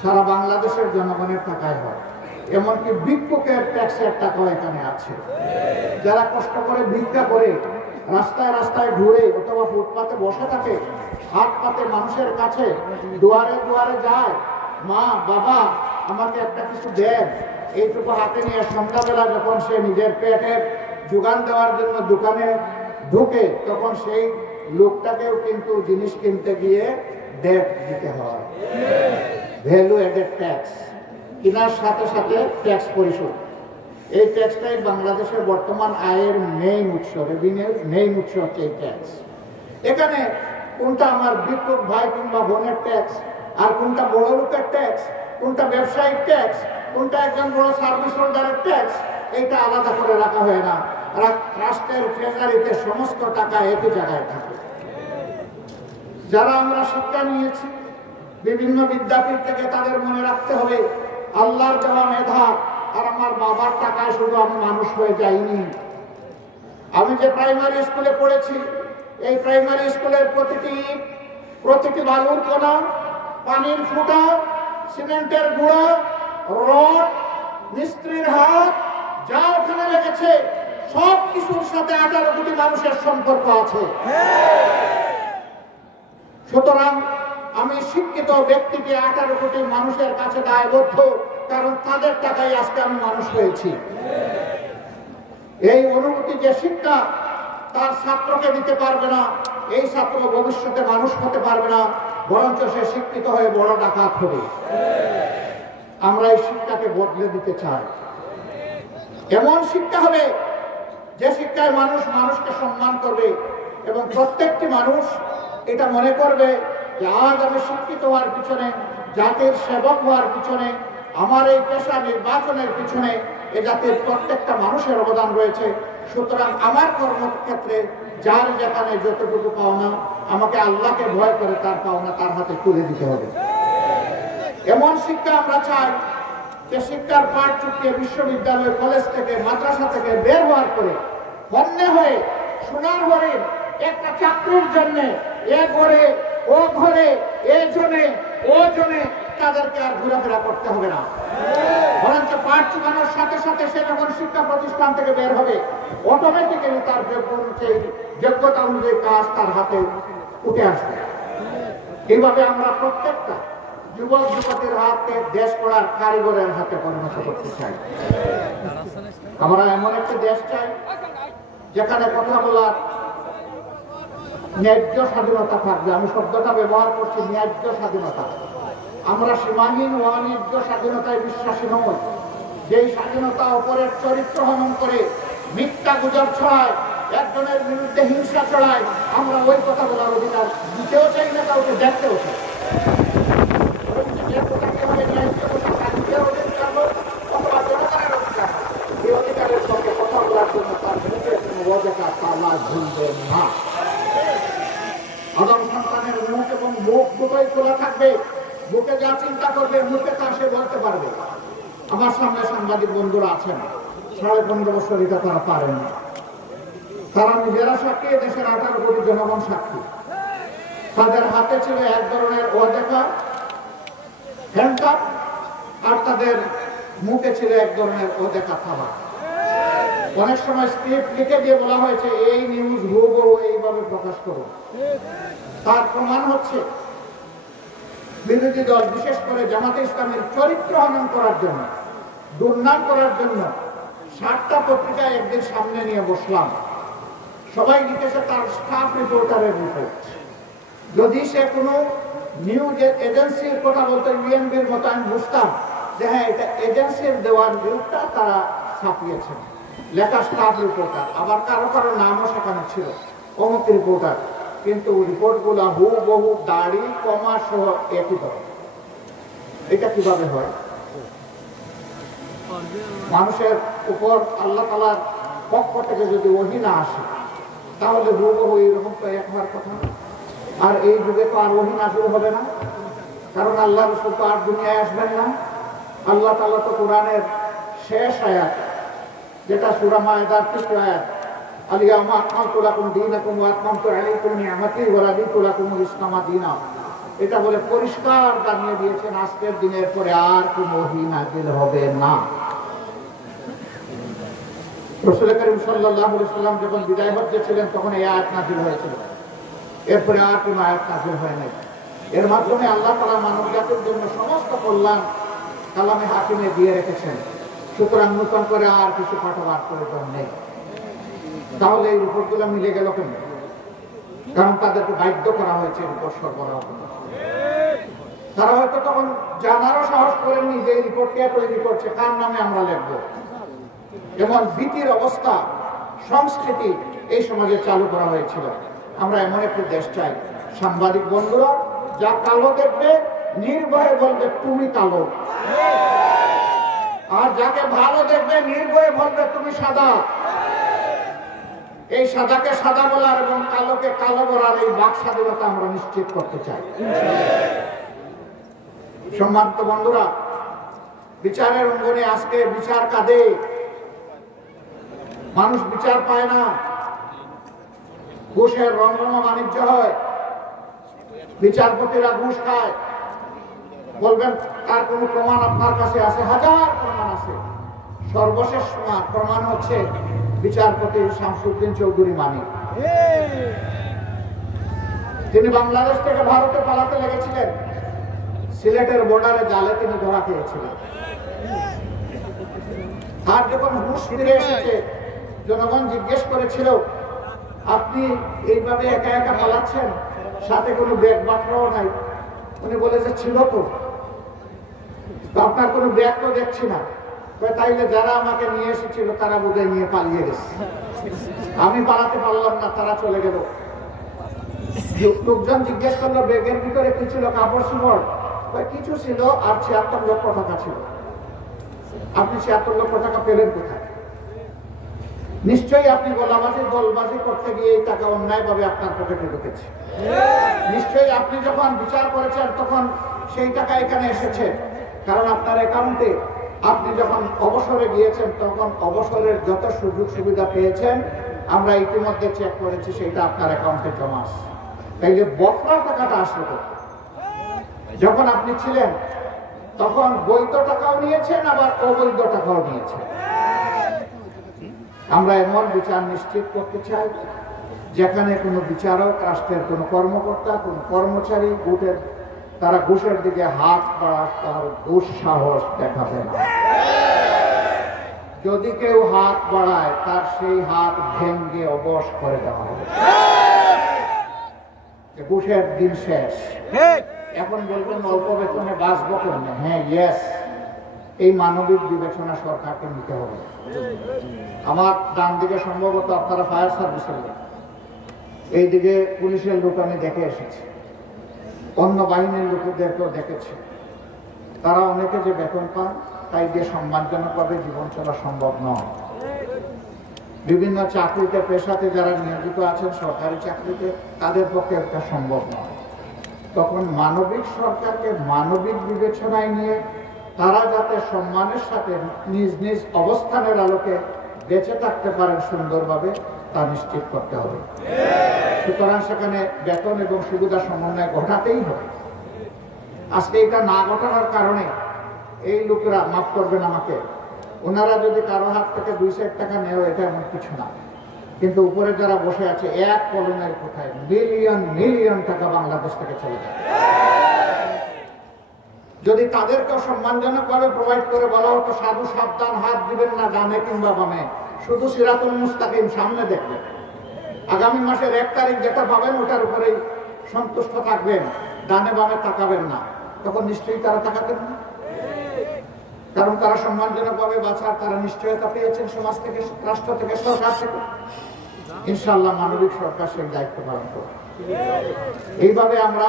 সারা বাংলাদেশের জনগণের টাকায় হয়। এমনকি ভিক্ষুকের ট্যাক্সের টাকাও এখানে আছে। যারা কষ্ট করে ভিক্ষা করে রাস্তায় রাস্তায় ঘুরে অথবা ফুটপাতে বসে থাকে, হাত পাতে মানুষের কাছে, দুয়ারে দুয়ারে যায়, মা বাবা আমাকে একটা কিছু দেন, এইটুকু হাতে নিয়ে সন্ধ্যাবেলা যখন সে নিজের পেটের যোগান দেওয়ার জন্য দোকানে ঢুকে, তখন সেই লোকটাকেও কিন্তু জিনিস কিনতে গিয়ে ডেট দিতে হয়, ভ্যালু এডেড ট্যাক্স। কেনার সাথে সাথে ট্যাক্স পরিশোধ। এই ট্যাক্সটাই বাংলাদেশের বর্তমান আয়ের মেইন উৎস, রেভিনিউর মেইন উৎস হচ্ছে এই ট্যাক্স। এখানে কোনটা আমার ভিক্ষুক ভাই কিংবা বোনের ট্যাক্স, আর কোনটা বড় লোকের ট্যাক্স, কোনটা ব্যবসায়িক ট্যাক্স, কোনটা একজন বড় সার্ভিস হোল্ডারের ট্যাক্স, এইটা আলাদা করে রাখা হয় না। রাষ্ট্রের ট্রেজারিতে সমস্ত টাকা একই জায়গায় থাকে। যারা আমরা শিক্ষা নিয়েছি বিভিন্ন বিদ্যাপীঠ থেকে, তাদের মনে রাখতে হবে আল্লাহর দেওয়া মেধা আর আমার বাবার টাকায় শুধু আমি মানুষ হয়ে যাইনি। আমি যে প্রাইমারি স্কুলে পড়েছি, এই প্রাইমারি স্কুলের প্রতিটি বালুর কোনা, পানির ফুটা, সিমেন্টের গুঁড়ো, রড, মিস্ত্রির হাত, যা ওখানে লেগেছে সব কিছুর সাথে 18 কোটি মানুষের সম্পর্ক আছে। সুতরাং আমি শিক্ষিত ব্যক্তিকে 18 কোটি মানুষের কাছে দায়বদ্ধ, কারণ তাদের টাকায় আজকে আমি মানুষ হয়েছি। এই অনুভূতি যে শিক্ষা তার ছাত্রকে দিতে পারবে না, এই ছাত্র ভবিষ্যতে মানুষ হতে পারবে না, বরঞ্চ সে শিক্ষিত হয়ে বড় ডাকাত হবে। আমরা এই শিক্ষাকে বদলে দিতে চাই। এমন শিক্ষা হবে যে শিক্ষায় মানুষ মানুষকে সম্মান করবে এবং প্রত্যেকটি মানুষ এটা মনে করবে যে আজ আমি শিক্ষিত হওয়ার পিছনে, জাতির সেবক হওয়ার পিছনে, আমার এই পেশা নির্বাচনের পিছনে এ জাতির প্রত্যেকটা মানুষের অবদান রয়েছে। সুতরাং আমার কর্মক্ষেত্রে যার যেখানে যতটুকু পাওনা, আমাকে আল্লাহকে ভয় করে তার পাওনা তার হাতে তুলে দিতে হবে। এমন শিক্ষা আমরা চাই যে শিক্ষার পাঠ চুকিয়ে বিশ্ববিদ্যালয়, কলেজ থেকে, মাদ্রাসা থেকে বের হওয়ার পরে হন্যে হয়ে সোনার হরিণ একটা চাকরির জন্য এ ঘরে ও ঘরে, এ জনে ও জনে তাদেরকে আর ঘোরাফেরা করতে হবে না। বরঞ্চ পাঠ চুকানোর সাথে সাথে সে যখন শিক্ষা প্রতিষ্ঠান থেকে বের হবে, অটোমেটিক্যালি তার যোগ্যতা অনুযায়ী কাজ তার হাতে উঠে আসবে। এইভাবে আমরা প্রত্যেকটা যুবক যুবতীর হাতে দেশ গড়ার কারিগরের হাতে পরিণত করতে চাই। আমরা এমন একটি দেশ চাই যেখানে কথা বলার ন্যায্য স্বাধীনতা থাকবে। আমি শব্দটা ব্যবহার করছি, ন্যায্য স্বাধীনতা। আমরা সীমাহীন অন্যায্য স্বাধীনতায় বিশ্বাসী নই। যেই স্বাধীনতা অপরের চরিত্র হনন করে, মিথ্যা গুজব ছড়ায়, একজনের বিরুদ্ধে হিংসা ছড়ায়, আমরা ওই কথা বলার অধিকার দিতেও চাই না, কাউকে দেখতেও চাই। আদম সন্তানের মুখ এবং মুখ দুটোই খোলা থাকবে। মুখে যা চিন্তা করবে মুখে তা সে বলতে পারবে। আমার সামনে সাংবাদিক বন্ধুরা আছেন, 15.5 বছর এটা তারা পারেন না। তারা নিজেরা সাক্ষী, দেশের 18 কোটি জনগণ সাক্ষী। তাদের হাতে ছিল এক ধরনের অদেখা হ্যান্ডকাপ, আর তাদের মুখে ছিল এক ধরনের অদেখা খাবার। অনেক সময় স্ক্রিপ্ট লিখে দিয়ে বলা হয়েছে এই নিউজ হুবহু এইভাবে প্রকাশ করো। তার প্রমাণ হচ্ছে বিরোধী দল, বিশেষ করে জামাতে ইসলামের চরিত্র হনন করার জন্য, দুর্নাম করার জন্য 7টা পত্রিকায় একদিন সামনে নিয়ে বসলাম। সবাই লিখেছে তার স্টাফ রিপোর্টারের রিপোর্ট। যদি সে কোনো নিউজ এজেন্সির কথা বলতো, ইউএনবির মতো, আমি বুঝতাম যে হ্যাঁ এটা এজেন্সির দেওয়ার নিউজটা তারা ছাপিয়েছে, লেখা স্টাফ রিপোর্টার। আবার কারো কারো নামও সেখানে ছিল, অমুক রিপোর্টার। কিন্তু রিপোর্টগুলো হুবহু দাড়ি কমা সহ একই ধরনের। এটা কিভাবে হয়? মানুষের উপর আল্লাহ তাআলার পক্ষ থেকে যদি ওহী না আসে, তাহলে হুবহু এরকম তো এক হওয়ার কথা। আর এই যুগে তো আর ওহী নাযিল হবে না, কারণ আল্লাহ রাসূল তো আর দুনিয়ায় আসবেন না। আল্লাহ তাআলা তো কোরআনের শেষ আয়াত, যেটা সূরা মায়েদার 3 আয়াত, আল-ইয়াওমা আকমালতু লাকুম দীনাকুম ওয়া আতমামতু আলাইকুম নি'মাতি ওয়া রাদিতু লাকুমুল ইসলাম দীনা, এটা বলে পরিষ্কার জানিয়ে দিয়েছেন আজকের দিনের পরে আর কোনো ওহী নাযিল হবে না। রাসূল করিম সাল্লাল্লাহু আলাইহি ওয়াসাল্লাম যখন বিদায় হজ্জে ছিলেন তখন এই আয়াত নাযিল হয়েছিল। এরপরে আর কোনো আয়াত নাযিল হয় নাই। এর মাধ্যমে আল্লাহ তাআলা মানব জাতির জন্য সমস্ত কল্যাণ কালামে হাকিমে দিয়ে রেখেছেন। সুতরাং নতুন করে আর কিছু পাঠবার প্রয়োজন নেই। তাহলে এই রিপোর্টগুলো মিলে গেল কেন? কারণ তাদেরকে বাধ্য করা হয়েছে রিপোর্ট সরবরাহ করতে। তারা হয়তো তখন জানারও সাহস করেননি যে এই রিপোর্ট কে তৈরি করছে, কার নামে আমরা লিখবো। এমন ভীতির অবস্থা, সংস্কৃতি এই সমাজে চালু করা হয়েছিল। আমরা এমন একটি দেশ চাই, সাংবাদিক বন্ধুরা যা কালো দেখবে নির্ভয়ে বলবে তুমি কালো, আর যাকে ভালো দেখবে নির্ভয়ে বলবে তুমি সাদা। এই সাদাকে সাদা বলার এবং কালোকে কালো বলার এই বাক স্বাধীনতা আমরা নিশ্চিত করতে চাই। সম্মানিত বন্ধুরা, বিচারের অঙ্গনে আজকে বিচার কাঁদে, মানুষ বিচার পায় না, ঘুষের রমরমা বাণিজ্য হয়, বিচারপতিরা ঘুষ খায়। বলবেন তার কোনো প্রমাণ আপনার কাছে আছে? হাজার প্রমাণ আছে। সর্বশেষ প্রমাণ হচ্ছে বিচারপতি শামসুদ্দিন চৌধুরী মানিক। তিনি বাংলাদেশ থেকে ভারতে পালাতে লেগেছিলেন, সিলেটের বর্ডারে জালে তিনি ধরা খেয়েছিলেন। আর যখন হুঁশ ফিরে এসেছে, জনগণ জিজ্ঞেস করেছিল আপনি এইভাবে একা একা পালাচ্ছেন, সাথে কোনো ব্যাগ বাটরাও নাই। উনি বলেছে ছিল তো, আপনার কোনো ব্যাগ তো দেখছি না। তাইলে যারা আমাকে নিয়ে এসেছিল তারা বোধহয় নিয়ে পালিয়ে গেছে, আমি পালাতে পারলাম না, তারা চলে গেল। লোকজন জিজ্ঞেস করলো ব্যাগের ভিতরে কি ছিল, কাপড় চোপড়? কিছু ছিল, আর ৭৬ লক্ষ টাকা ছিল। আপনি ৭৬ লক্ষ টাকা পেলেন কোথায়? নিশ্চয়ই আপনি গোলাবাজি দলবাজি করতে গিয়ে এই টাকা অন্যায়ভাবে আপনার পকেটে ঢুকেছে। নিশ্চয়ই আপনি যখন বিচার করেছেন তখন সেই টাকা এখানে এসেছে, কারণ আপনার অ্যাকাউন্টে আপনি যখন অবসরে গিয়েছেন তখন অবসরের যত সুযোগ সুবিধা পেয়েছেন আমরা ইতিমধ্যে চেক করেছি, সেটা আপনার অ্যাকাউন্টে জমা আছে। তাই যে বকরার টাকাটা আসলো কোথায়? যখন আপনি ছিলেন তখন বৈধ টাকাও নিয়েছেন, আবার অবৈধ টাকাও নিয়েছেন। আমরা এমন বিচার নিশ্চিত করতে চাই যেখানে কোনো বিচারক, রাষ্ট্রের কোনো কর্মকর্তা, কোনো কর্মচারী তারা ঘুষের দিকে হাত বাড়ার দুঃসাহস দেখাবে না। যদি কেউ হাত বাড়ায় তার সেই হাত ভেঙে অবশ করে দেওয়া হবে। ঘুষের দিন শেষ। এখন বলবেন অল্প বেতনে বাঁচবো কেমনে? হ্যাঁ, ইয়েস, এই মানবিক বিবেচনা সরকারকে নিতে হবে। আমার ডান দিকে সম্ভবত আপনারা ফায়ার সার্ভিসের লোক, এইদিকে পুলিশের লোক আমি দেখে এসেছি, অন্য বাহিনীর লোকেদেরকেও দেখেছি। তারা অনেকে যে বেতন পান তাই দিয়ে সম্মানজনকভাবে জীবন চলা সম্ভব নয়। বিভিন্ন চাকরিতে, পেশাতে যারা নিয়োজিত আছেন সরকারি চাকরিতে, তাদের পক্ষে এটা সম্ভব নয়। তখন মানবিক সরকারকে মানবিক বিবেচনায় নিয়ে তারা যাতে সম্মানের সাথে নিজ নিজ অবস্থানের আলোকে বেঁচে থাকতে পারেন সুন্দরভাবে, তা নিশ্চিত করতে হবে। সুতরাং সেখানে বেতন এবং সুবিধা সমন্বয় ঘটাতেই হবে। আজকে এটা না ঘটানোর কারণে এই লোকেরা, মাফ করবেন আমাকে, ওনারা যদি কারো হাত থেকে 2 সেট টাকা নেয় এটা এমন কিছু না, কিন্তু উপরে যারা বসে আছে এক কলমের কোথায় মিলিয়ন মিলিয়ন টাকা বাংলাদেশ থেকে চলে যায়। যদি তাদেরকেও সম্মানজনকভাবে প্রোভাইড করে বলা হতো সাধু সাবধান, হাত দিবেন না ডানে কিংবা বামে, শুধু সিরাতুল মুস্তাকিম সামনে দেখবেন, আগামী মাসের 1 তারিখ যেটা পাবেন ওটার উপরেই সন্তুষ্ট থাকবেন, ডানে বামে তাকাবেন না, তখন নিশ্চয়ই তারা তাকাতেন না। কারণ তারা সম্মানজনকভাবে বাঁচার তারা নিশ্চয়তা পেয়েছেন সমাজ থেকে, রাষ্ট্র থেকে, সরকার থেকে। ইনশাআল্লাহ মানবিক সরকার সেই দায়িত্ব পালন করবে। এইভাবে আমরা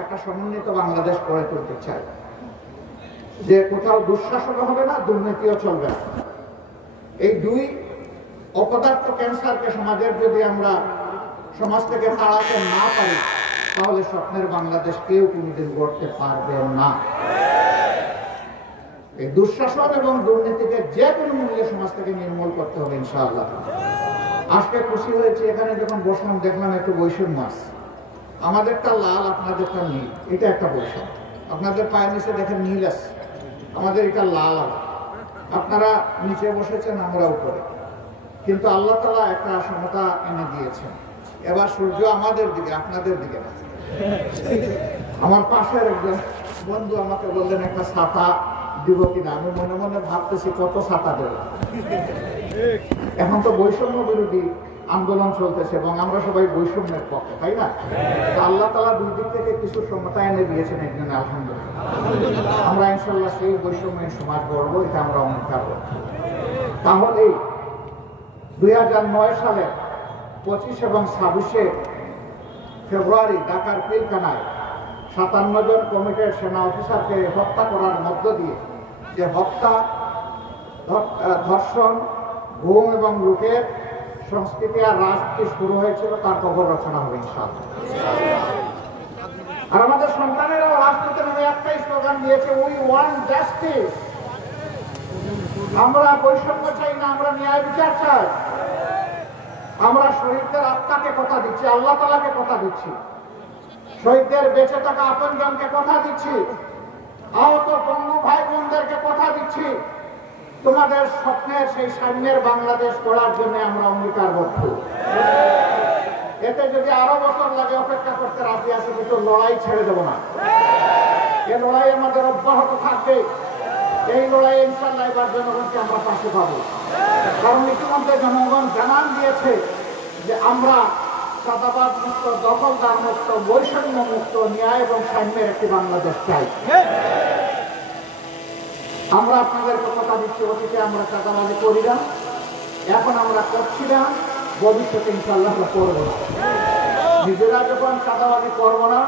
একটা সমন্বিত বাংলাদেশ গড়ে তুলতে চাই, যে কোথাও দুঃশাসন হবে না, দুর্নীতিও চলবে না। এই 2 অপদার্থ ক্যান্সারকে সমাজের যদি আমরা সমাজ থেকে তাড়াতে না পারি তাহলে স্বপ্নের বাংলাদেশ কেউ কোনোদিন গড়তে পারবে না। এই দুঃশাসন এবং দুর্নীতিকে যে কোনো মূল্যে সমাজ থেকে নির্মূল করতে হবে ইনশাআল্লাহ। আজকে খুশি হয়েছে এখানে যখন বসলাম দেখলাম একটু বৈষম্য আছে। আমাদেরটা লাল, আপনাদেরটা নীল, এটা একটা বৈষম্য। আপনাদের পায়ের নিচে দেখেন নীল আছে, আমাদের এটা লাল। আপনারা নিচে বসেছেন, আমরা উপরে, কিন্তু আল্লাহ তাআলা একটা সমতা এনে দিয়েছেন। এবার সূর্য আমাদের দিকে, আপনাদের দিকে না। আমার পাশের একজন বন্ধু আমাকে বললেন একটা ছাতা দিব কিনা, আমি মনে মনে ভাবতেছি কত ছাতা দেব। এখন তো বৈষম্য বিরোধী আন্দোলন চলতেছে এবং আমরা সবাই বৈষম্যের পক্ষে, তাই না? আল্লাহ তাআলা 2 দিক থেকে কিছু সমতা এনে দিয়েছেন একজনে, আলহামদুলিল্লাহ। আমরা ইনশাআল্লাহ সেই বৈষম্যের সমাজ গড়ব, এটা আমরা অঙ্গীকার করব। তাহলে 2009 সালে 25 এবং 26 ফেব্রুয়ারি ঢাকার পিলখানায় 57 জন কমিটির সেনা অফিসারকে হত্যা করার মধ্য দিয়ে যে হত্যা, ধর্ষণ, গুম এবং লুটের সংস্কৃতি আর রাজনীতি শুরু হয়েছিল, তার কবর রচনা হবে ইনশাআল্লাহ। আর আমাদের সন্তানেরাও রাজনীতির নামে একটাই স্লোগান দিয়েছে, উই ওয়ান্ট জাস্টিস। আমরা বৈষম্য চাই না, আমরা ন্যায় বিচার চাই। আমরা শহীদদের আত্মাকে কথা দিচ্ছি, আল্লাহ তাআলাকে কথা দিচ্ছি, শহীদদের বেঁচে থাকা আপনজনকে কথা দিচ্ছি, আহত বন্ধু ভাই বোনদেরকে কথা দিচ্ছি। তোমাদের স্বপ্নের সেই সাম্যের বাংলাদেশ গড়ার জন্য আমরা অঙ্গীকারবদ্ধ। এতে যদি আরো বছর লাগে অপেক্ষা করতে রাজি আছি, কিন্তু লড়াই ছেড়ে দেব না। এই লড়াই আমাদের অব্যাহত থাকবে। এই লড়াই ইনশাআল্লাহ এবার জনগণকে আমরা পাশে পাবো, কারণ ইতিমধ্যে জনগণ জানান দিয়েছে যে আমরা চাঁদাবাদ মুক্ত, দখলদার মুক্ত, বৈষম্য মুক্ত, ন্যায় এবং সাম্যের একটি বাংলাদেশ চাই। আমরা আপনাদেরকে কথা দিচ্ছি, অতীতে আমরা চাঁদাবাজি করি না, এখন আমরা করছি না, ভবিষ্যতে ইনশাআল্লাহ আমরা করবো না। নিজেরা যখন চাঁদাবাজি করবো না,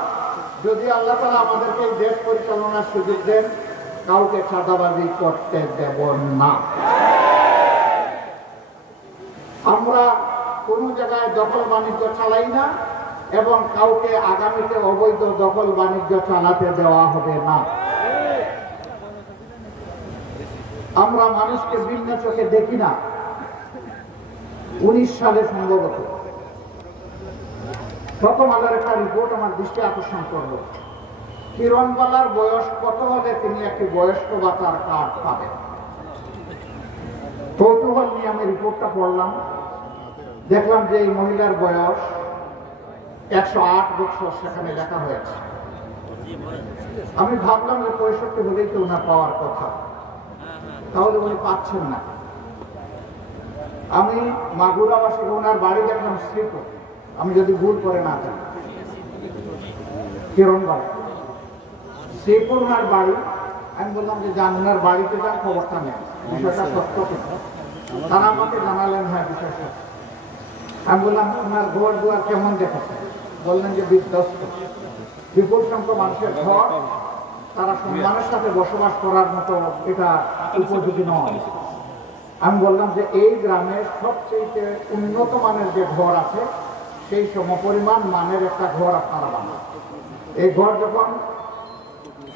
যদি আল্লাহ তাআলা আমাদেরকে এই দেশ পরিচালনার সুযোগ দেন, কাউকে চাঁদাবাজি করতে দেব না। আমরা কোনো জায়গায় দখল বাণিজ্য চালাই না এবং কাউকে আগামীতে অবৈধ দখল বাণিজ্য চালাতে দেওয়া হবে না। আমরা মানুষকে ভিন্ন চোখে দেখি না। 19 সালে সম্ভবত প্রথম আলোর একটা রিপোর্ট আমার দৃষ্টি আকর্ষণ করলো, কিরণবালার বয়স কত হলে তিনি একটি বয়স্ক ভাতার কার্ড পাবেন। কৌতূহল নিয়ে আমি রিপোর্টটা পড়লাম, দেখলাম যে এই মহিলার বয়স 108 বছর সেখানে লেখা হয়েছে। আমি ভাবলাম যে 65 হলেই তো ওনার পাওয়ার কথা, তাহলে উনি পাচ্ছেন না। আমি মাগুরাবাসী ওনার বাড়ি দেখলাম শ্রীপুর, আমি যদি ভুল করে না থাকি, কিরণবালা শ্রীপুর ওনার বাড়ি। আমি বললাম যে যান ওনার বাড়িতে যান, খবরটা নেন, বিষয়টা সত্য কিনা। তারা আমাকে জানালেন হ্যাঁ বিষয় সত্য। আমি বললাম ওনার ঘর দুয়ার কেমন দেখেছে? বললেন যে বিধ্বস্ত, বিপুল সংখ্যক মানুষের ঘর, তারা সম্মানের সাথে বসবাস করার মতো এটা উপযোগী নয়। আমি বললাম যে এই গ্রামের সবচেয়ে উন্নত মানের যে ঘর আছে, সেই সমপরিমাণ মানের একটা ঘর আপনারা বানান। এই ঘর যখন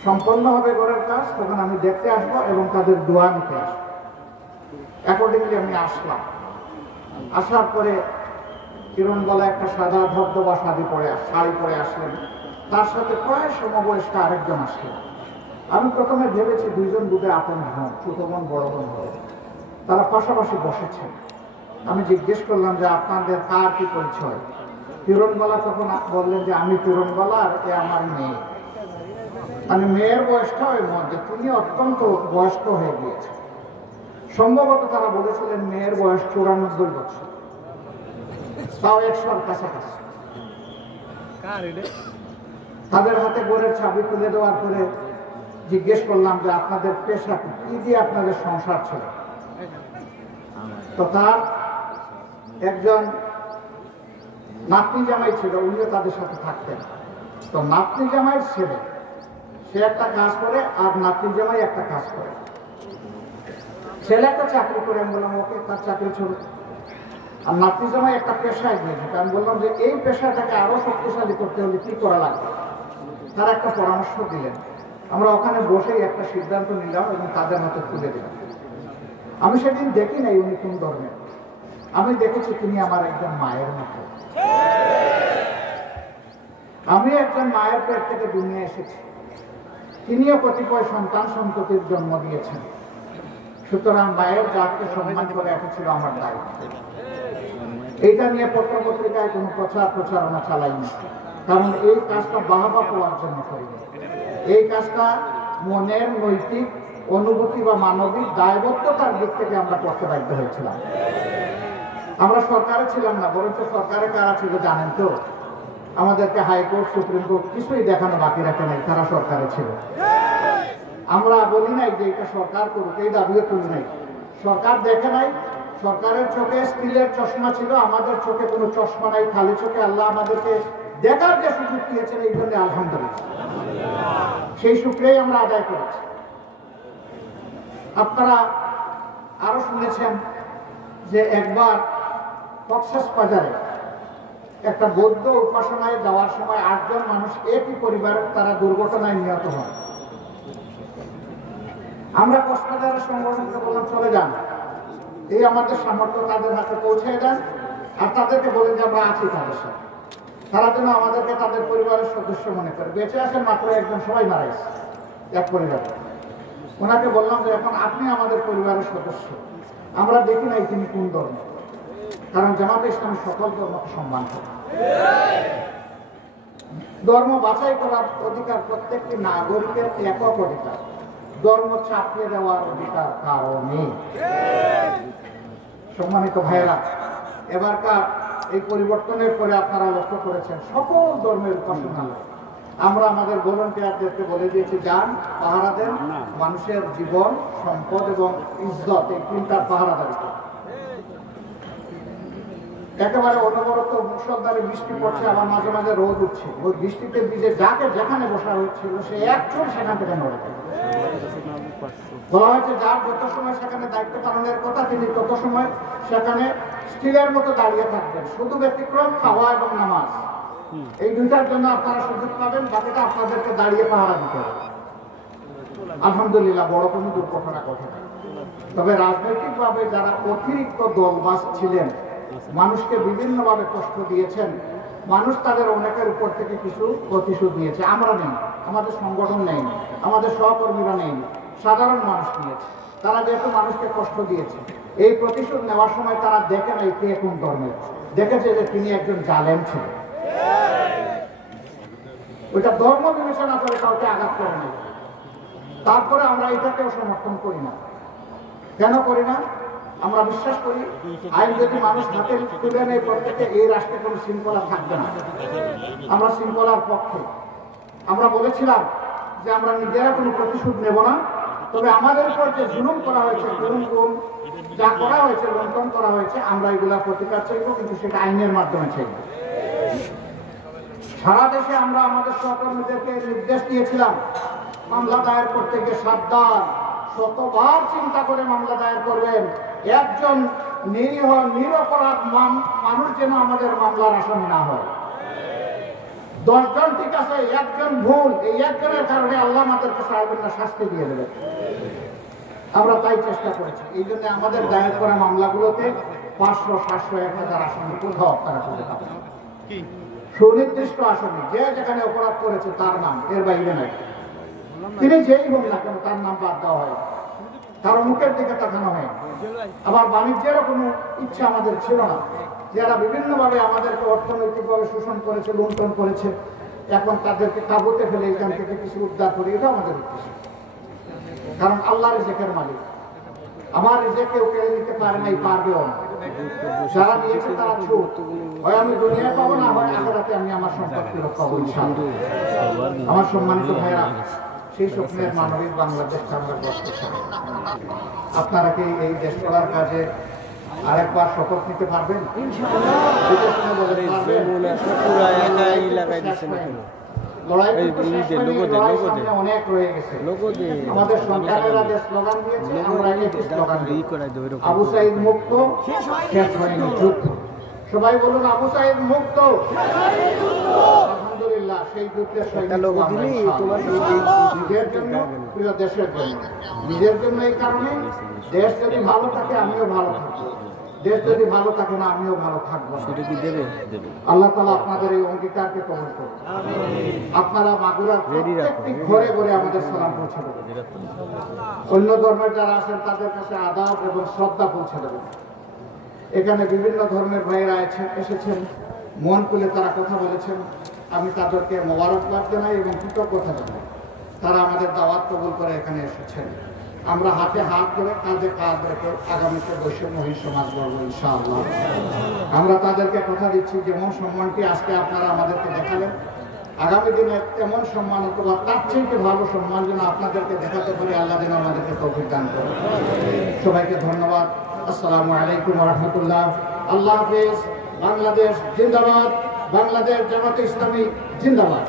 সম্পন্ন হবে ঘরের কাজ, তখন আমি দেখতে আসবো এবং তাদের দোয়া নিতে আসবো। অ্যাকর্ডিংলি আমি আসলাম। আসার পরে কিরণবালা একটা সাদা ধবধবা শাড়ি পরে আসলেন, তার সাথে প্রায় সমবয়স্ক আরেকজন আসলেন। আমি প্রথমে ভেবেছি দুইজন দুটো আপন বোন, ছোট বোন বড় বোন হবে। তারা পাশাপাশি বসেছেন। আমি জিজ্ঞেস করলাম যে আপনাদের কার কি পরিচয়? কিরণবালা তখন বললেন যে আমি কিরণবালা আর এ আমার মেয়ে। মানে মেয়ের বয়সটা ওই মধ্যে, তিনি অত্যন্ত বয়স্ক হয়ে গিয়েছেন। সম্ভবত তারা বলেছিলেন মেয়ের বয়স 94 বছর, তাও 100-র কাছাকাছি। তাদের হাতে ঘরের চাবি তুলে দেওয়ার পরে জিজ্ঞেস করলাম যে আপনাদের পেশা কি দিয়ে আপনাদের সংসার ছিল? তো তার একজন নাতনি জামাই ছিল, উনিও তাদের সাথে থাকতেন। তো নাতনি জামাইয়ের ছেলে, সে একটা কাজ করে আর নাতনি জামাই একটা কাজ করে। ছেলে একটা চাকরি করে, আমি বললাম ওকে, তার চাকরি ছিল। আর নাতনি জামাই একটা পেশায় গিয়েছে। আমি বললাম যে এই পেশাটাকে আরো শক্তিশালী করতে হলে কি করা লাগবে? তারা একটা পরামর্শ দিলেন। আমরা ওখানে বসেই একটা সিদ্ধান্ত নিলাম এবং তাদের মতো তুলে দিলাম। আমি সেদিন দেখি নাই উনি কোন ধর্মের, আমি দেখেছি তিনি আমার একজন মায়ের মতো। আমি একজন মায়ের পেট থেকে দুনিয়া এসেছি, তিনিও কতিপয় সন্তান সন্ততির জন্ম দিয়েছেন। সুতরাং মায়ের জাতকে সম্মান করে এটা ছিল আমার দায়িত্ব। এইটা নিয়ে পত্র পত্রিকায় কোনো প্রচারণা চালাইনি, কারণ এই কাজটা বাহাবা পাওয়ার জন্য করিনি। এই কাজটা মনের নৈতিক অনুভূতি বা মানবিক দায়বদ্ধতার দিক থেকে আমরা করতে বাধ্য হয়েছিলাম। আমরা সরকারে ছিলাম না, বরঞ্চ সরকারে কারা ছিল জানেন তো? আমাদেরকে হাইকোর্ট, সুপ্রিম কোর্ট কিছুই দেখানো বাকি রাখে নাই, তারা সরকারে ছিল। আমরা বলি নাই যে এটা সরকার করুক, এই দাবিও তুলি নাই। সরকার দেখে নাই, সরকারের চোখে স্টিলের চশমা ছিল, আমাদের চোখে কোনো চশমা নাই, খালি চোখে আল্লাহ আমাদেরকে দেখার যে সুযোগ দিয়েছেন, এই জন্য আলহামদুলিল্লাহ সেই শুক্রেই আমরা আদায় করেছি। আপনারা আরো শুনেছেন যে একবার কক্সবাজারে একটা বৌদ্ধ উপাসনায় যাওয়ার সময় 8 জন মানুষ একই পরিবারের, তারা দুর্ঘটনায় নিহত হয়। আমরা কক্সবাজারের সংগঠনকে বললাম চলে যান, এই আমাদের সামর্থ্য তাদের হাতে পৌঁছে দেন আর তাদেরকে বলেন যে আমরা আছি তাদের সাথে। তারা যেন আমাদেরকে তাদের পরিবারের সদস্য মনে করে। বেঁচে আছেন মাত্র একজন, সবাই মারা গেছে এক পরিবারে। ওনাকে বললাম যে এখন আপনি আমাদের পরিবারের সদস্য। আমরা দেখি নাই তিনি কোন ধর্ম, কারণ জামাতে ইসলামী সকল ধর্মকে সম্মান করে। ধর্ম বাছাই করার অধিকার প্রত্যেকটি নাগরিকের একক অধিকার, ধর্ম চাপিয়ে দেওয়ার অধিকার কারো নেই। সম্মানিত ভাইয়েরা, এবারকার এই পরিবর্তনের পরে আপনারা লক্ষ্য করেছেন সকল ধর্মের উপাসনালয় আমরা আমাদের ভলান্টিয়ারদেরকে বলে দিয়েছি, যান পাহারা দেন, মানুষের জীবন, সম্পদ এবং ইজ্জত এই তিনটার পাহারাদারি করেন। একেবারে অনবরত মুষলধারে বৃষ্টি পড়ছে, আবার মাঝে মাঝে রোদ উঠছে। ওই বৃষ্টিতে ভিজে যাকে যেখানে বসা হচ্ছিল সে এক চুল সেখান থেকে নড়ে যায়। বলা হয়েছে যার যত সময় সেখানে দায়িত্ব পালনের কথা তিনি তত সময় সেখানে স্থিরের মতো দাঁড়িয়ে থাকবেন। শুধু ব্যতিক্রম খাওয়া এবং নামাজ, এই দুইটার জন্য আপনারা সুযোগ পাবেন, বাকিটা আপনাদেরকে দাঁড়িয়ে পাহারা দিতে হবে। আলহামদুলিল্লাহ বড় কোনো দুর্ঘটনা ঘটে না। তবে রাজনৈতিকভাবে যারা অতিরিক্ত দলবাজ ছিলেন, মানুষকে বিভিন্নভাবে কষ্ট দিয়েছেন, মানুষ তাদের অনেকের উপর থেকে কিছু প্রতিশোধ নিয়েছে। আমরা নেই, আমাদের সংগঠন নেয়নি, আমাদের সহকর্মীরা নেয়নি, সাধারণ মানুষ নিয়েছে। তারা যেহেতু মানুষকে কষ্ট দিয়েছে, এই প্রতিশোধ নেওয়ার সময় তারা দেখে নাই কে কোন ধর্মের, দেখেছে যে তিনি একজন জালেম ছিলেন। ওইটা ধর্ম বিবেচনা করে কাউকে আঘাত করে নাই। তারপরে আমরা এটাকেও সমর্থন করি না। কেন করি না? আমরা বিশ্বাস করি আইন যদি মানুষ হাতে তুলে নেয় প্রত্যেকে, এই রাষ্ট্রে কোনো শৃঙ্খলা থাকবে না। আমরা শৃঙ্খলার পক্ষে। আমরা বলেছিলাম যে আমরা নিজেরা কোনো প্রতিশোধ নেব না, তবে আমাদের উপর যে জুলুম করা হয়েছে, গুম যা করা হয়েছে, লুণ্ঠন করা হয়েছে, আমরা এগুলা প্রতিকার চাইব, কিন্তু সেটা আইনের মাধ্যমে চাইব। সারা দেশে আমরা আমাদের সহকর্মীদেরকে নির্দেশ দিয়েছিলাম মামলা দায়ের করতে গিয়ে সাবধান, শতবার চিন্তা করে মামলা দায়ের করবেন। একজন নিরীহ নিরপরাধ মানুষ যেন আমাদের মামলার আসামি না হয়। 10 জন ঠিক আছে, একজন ভুল, এই একজনের কারণে আল্লাহ আমাদেরকে সাহেবের না শাস্তি দিয়ে দেবে। আমরা তাই চেষ্টা করেছি। এই জন্য আমাদের দায়ের করা মামলাগুলোতে 500, 700, 1000 আসামি কোথাও আপনারা খুঁজে পাবেন। সুনির্দিষ্ট আসামি, যে যেখানে অপরাধ করেছে তার নাম, এর বাইরে নাই। তিনি যেই হোক না কেন তার নাম বাদ দেওয়া হয়, কারণ মুখের দিকে তাকানো হয়। আবার বাণিজ্যেরও কোনো ইচ্ছা আমাদের ছিল না। যারা বিভিন্নভাবে আমাদেরকে অর্থনৈতিকভাবে শোষণ করেছে, লুণ্ঠন করেছে, এখন তাদেরকে কাবুতে ফেলে এখান থেকে কিছু উদ্ধার করি, এটা আমাদের উদ্দেশ্য। কারণ আল্লাহ রিজেকের মালিক, আমার রিজেক কেউ কেড়ে নিতে পারে নাই, পারবেও না। যারা নিয়েছে তারা ছুট, হয় আমি দুনিয়ায় পাবো না, হয় আখিরাতে আমি আমার সম্পদ ফেরত পাবো ইনশাআল্লাহ। আমার সম্মানিত ভাইরা, সেই স্বপ্নের মানবিক বাংলাদেশটা আমরা করতে চাই। আপনারা কি এই দেশ গড়ার কাজে আরেকবার শপথ নিতে পারবেন? অনেক রয়ে গেছে। আমাদের সন্তানেরা যে স্লোগান দিয়েছে, আমরা একই স্লোগান দিই, আবু সাঈদ মুক্ত, শেষ হয়নি যুদ্ধ। সবাই বলুন আবু সাঈদ মুক্ত। আলহামদুলিল্লাহ, সেই যুদ্ধের নিজের জন্য, প্রিয় দেশের জন্য, নিজের জন্য। এই কারণে দেশ যদি ভালো থাকে আমিও ভালো থাকবো, দেশ যদি ভালো থাকে না আমিও ভালো থাকবো। আল্লাহ তাআলা আপনাদের এই অঙ্গীকারকে কবুল করুন। আপনারা মাগুরার প্রত্যেকটি ঘরে ঘরে আমাদের সালাম পৌঁছে দেবেন। অন্য ধর্মের যারা আছেন তাদের কাছে আদাব এবং শ্রদ্ধা পৌঁছে দেবেন। এখানে বিভিন্ন ধর্মের ভাইয়েরা এসেছেন, মন খুলে তারা কথা বলেছেন। আমি তাদেরকে মোবারকবাদ জানাই এবং কৃতজ্ঞতা জানাই। তারা আমাদের দাওয়াত কবুল করে এখানে এসেছেন। আমরা হাতে হাত ধরে, কাঁধে কাঁধ রেখে আগামীতে বৈষম্যহীন সমাজ গড়ব ইনশাআল্লাহ। আমরা তাদেরকে কথা দিচ্ছি, যেমন সম্মানটি আজকে আপনারা আমাদেরকে দেখালেন, আগামী দিনে তেমন সম্মান অথবা তার চেয়ে ভালো সম্মান যেন আপনাদেরকে দেখাতে পারি, আল্লাহ যেন আমাদেরকে তৌফিক দান করেন। সবাইকে ধন্যবাদ। আসসালামু আলাইকুম ওয়া রাহমাতুল্লাহ। আল্লাহ হাফেজ। বাংলাদেশ জিন্দাবাদ। বাংলাদেশ জামাতে ইসলামী জিন্দাবাদ।